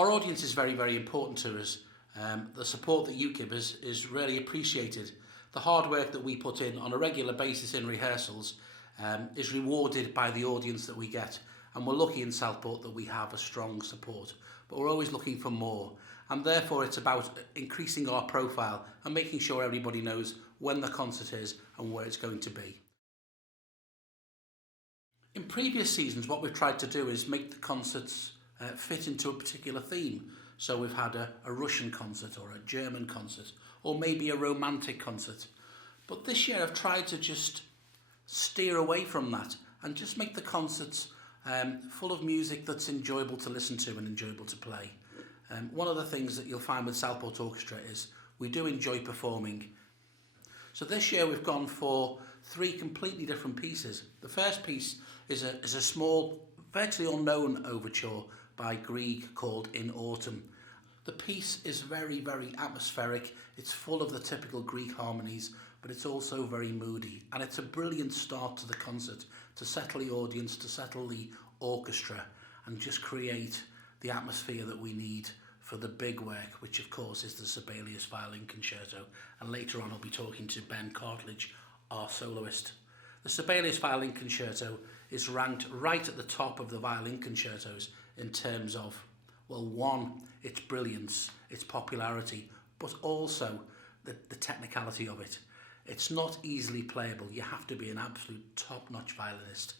Our audience is very, very important to us. The support that you give us is really appreciated. The hard work that we put in on a regular basis in rehearsals is rewarded by the audience that we get. And we're lucky in Southport that we have a strong support, but we're always looking for more. And therefore it's about increasing our profile and making sure everybody knows when the concert is and where it's going to be. In previous seasons, what we've tried to do is make the concerts fit into a particular theme. So we've had a Russian concert or a German concert or maybe a romantic concert. But this year I've tried to just steer away from that and just make the concerts full of music that's enjoyable to listen to and enjoyable to play. One of the things that you'll find with Southport Orchestra is we do enjoy performing. So this year we've gone for 3 completely different pieces. The first piece is a small, virtually unknown overture by Grieg called In Autumn. The piece is very, very atmospheric. It's full of the typical Grieg harmonies, but it's also very moody. And it's a brilliant start to the concert to settle the audience, to settle the orchestra, and just create the atmosphere that we need for the big work, which of course is the Sibelius Violin Concerto. And later on I'll be talking to Ben Cartledge, our soloist. The Sibelius Violin Concerto is ranked right at the top of the violin concertos in terms of, well, one, its brilliance, its popularity, but also the technicality of it. It's not easily playable. You have to be an absolute top-notch violinist.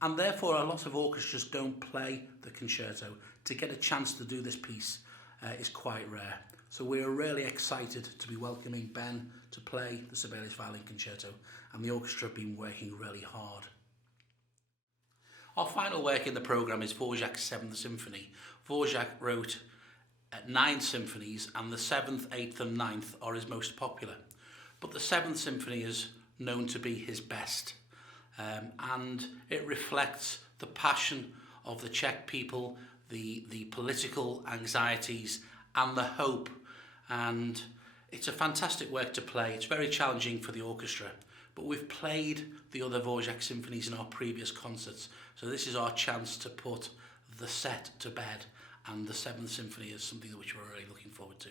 And therefore, a lot of orchestras don't play the concerto. To get a chance to do this piece is quite rare. So we're really excited to be welcoming Ben to play the Sibelius Violin Concerto, and the orchestra have been working really hard. Our final work in the programme is Dvorak's 7th Symphony. Dvorak wrote 9 symphonies, and the 7th, 8th and 9th are his most popular. But the 7th Symphony is known to be his best, and it reflects the passion of the Czech people, the political anxieties and the hope. And it's a fantastic work to play. It's very challenging for the orchestra, but we've played the other Dvorak symphonies in our previous concerts, so this is our chance to put the set to bed, and the 7th Symphony is something which we're really looking forward to.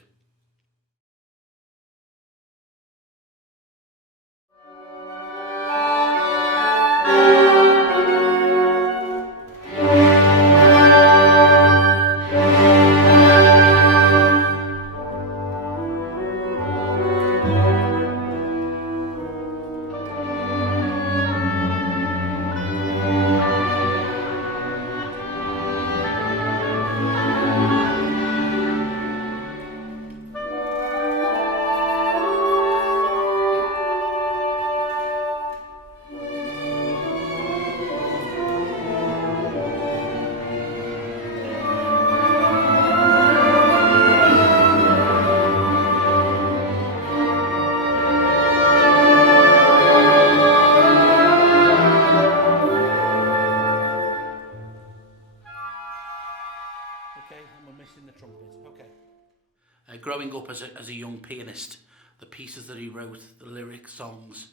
Growing up as a young pianist, the pieces that he wrote, the lyric songs,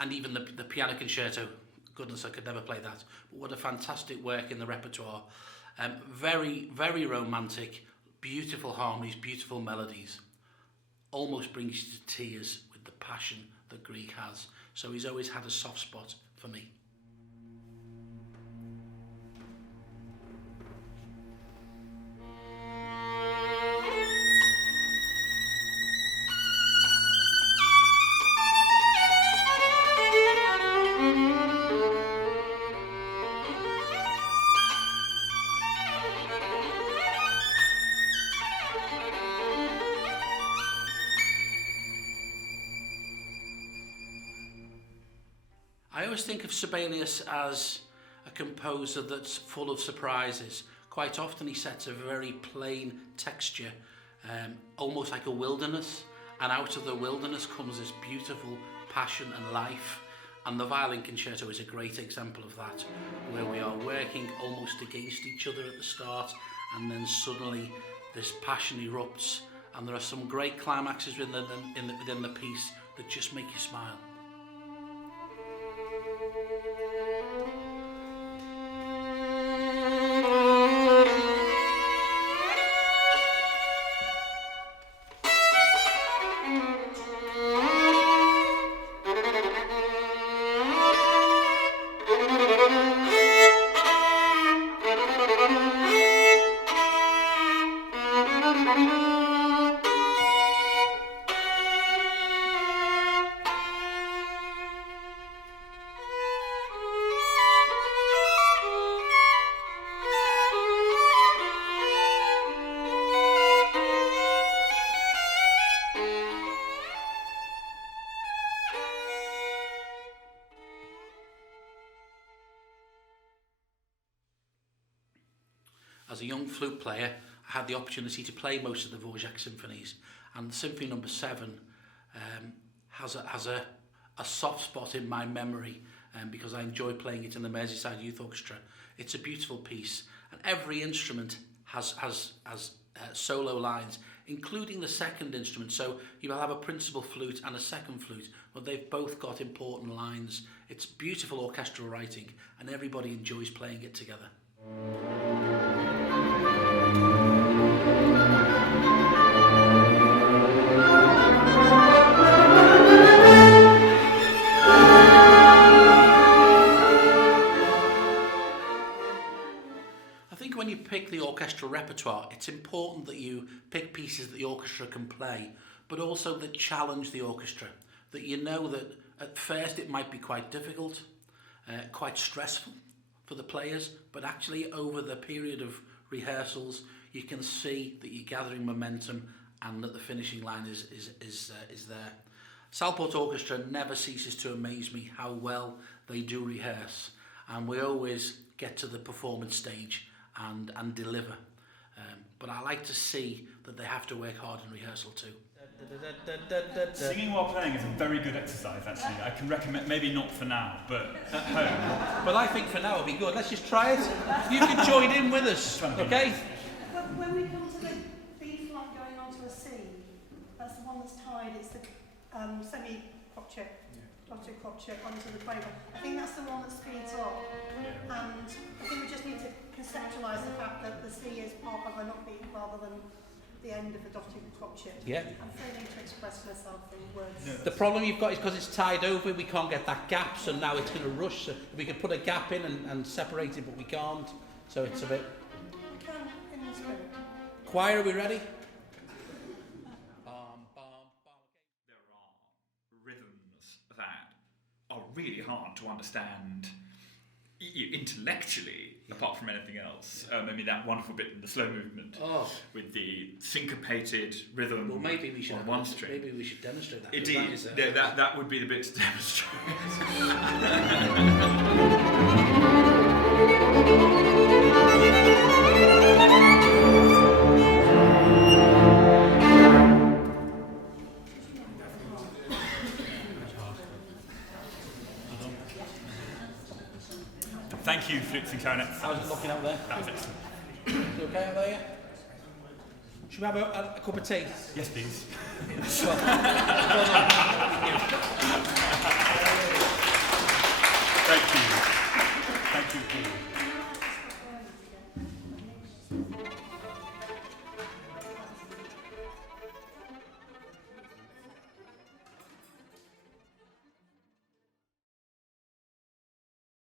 and even the piano concerto, goodness, I could never play that, but what a fantastic work in the repertoire. Very, very romantic, beautiful harmonies, beautiful melodies, almost brings you to tears with the passion that Grieg has. So he's always had a soft spot for me. I always think of Sibelius as a composer that's full of surprises. Quite often he sets a very plain texture, almost like a wilderness, and out of the wilderness comes this beautiful passion and life. And the violin concerto is a great example of that, where we are working almost against each other at the start, and then suddenly this passion erupts, and there are some great climaxes within the piece that just make you smile. as a young flute player, I had the opportunity to play most of the Dvorak symphonies, and Symphony Number 7 has a soft spot in my memory because I enjoy playing it in the Merseyside Youth Orchestra. It's a beautiful piece, and every instrument has solo lines, including the second instrument. So you will have a principal flute and a second flute, but they've both got important lines. It's beautiful orchestral writing, and everybody enjoys playing it together. I think when you pick the orchestral repertoire, it's important that you pick pieces that the orchestra can play, but also that challenge the orchestra. That you know that at first it might be quite difficult, quite stressful for the players, but actually over the period of rehearsals, you can see that you're gathering momentum and that the finishing line is there. Southport Orchestra never ceases to amaze me how well they do rehearse, and we always get to the performance stage and deliver. But I like to see that they have to work hard in rehearsal too. Singing while playing is a very good exercise, actually. I can recommend, maybe not for now, but at home. But I think for now it'll be good. Let's just try it. You can join in with us, okay? When we come to the B flat going onto a C, that's the one that's tied. It's the semi-crotchet, crotchet onto the quaver. I think that's the one that speeds up. And I think we just need to conceptualise the fact that the C is part of an upbeat rather than the end of a dotted crotchet. Yeah. I'm failing to express myself in words. Yeah. The problem you've got is because it's tied over, we can't get that gap, so now it's going to rush. So we could put a gap in and separate it, but we can't. So it's a bit... We can, in the spirit. Choir, are we ready? There are rhythms that are really hard to understand intellectually, apart from anything else. I mean, that wonderful bit in the slow movement with the syncopated rhythm. Well, maybe we should on one string. Maybe we should demonstrate that. Indeed, that would be the bit to demonstrate. Thank you, flutes and clarinets. I was looking out there. That was excellent. Is it okay out there? Yeah? Should we have a cup of tea? Yes, please. Well Thank you. Thank you, Paul.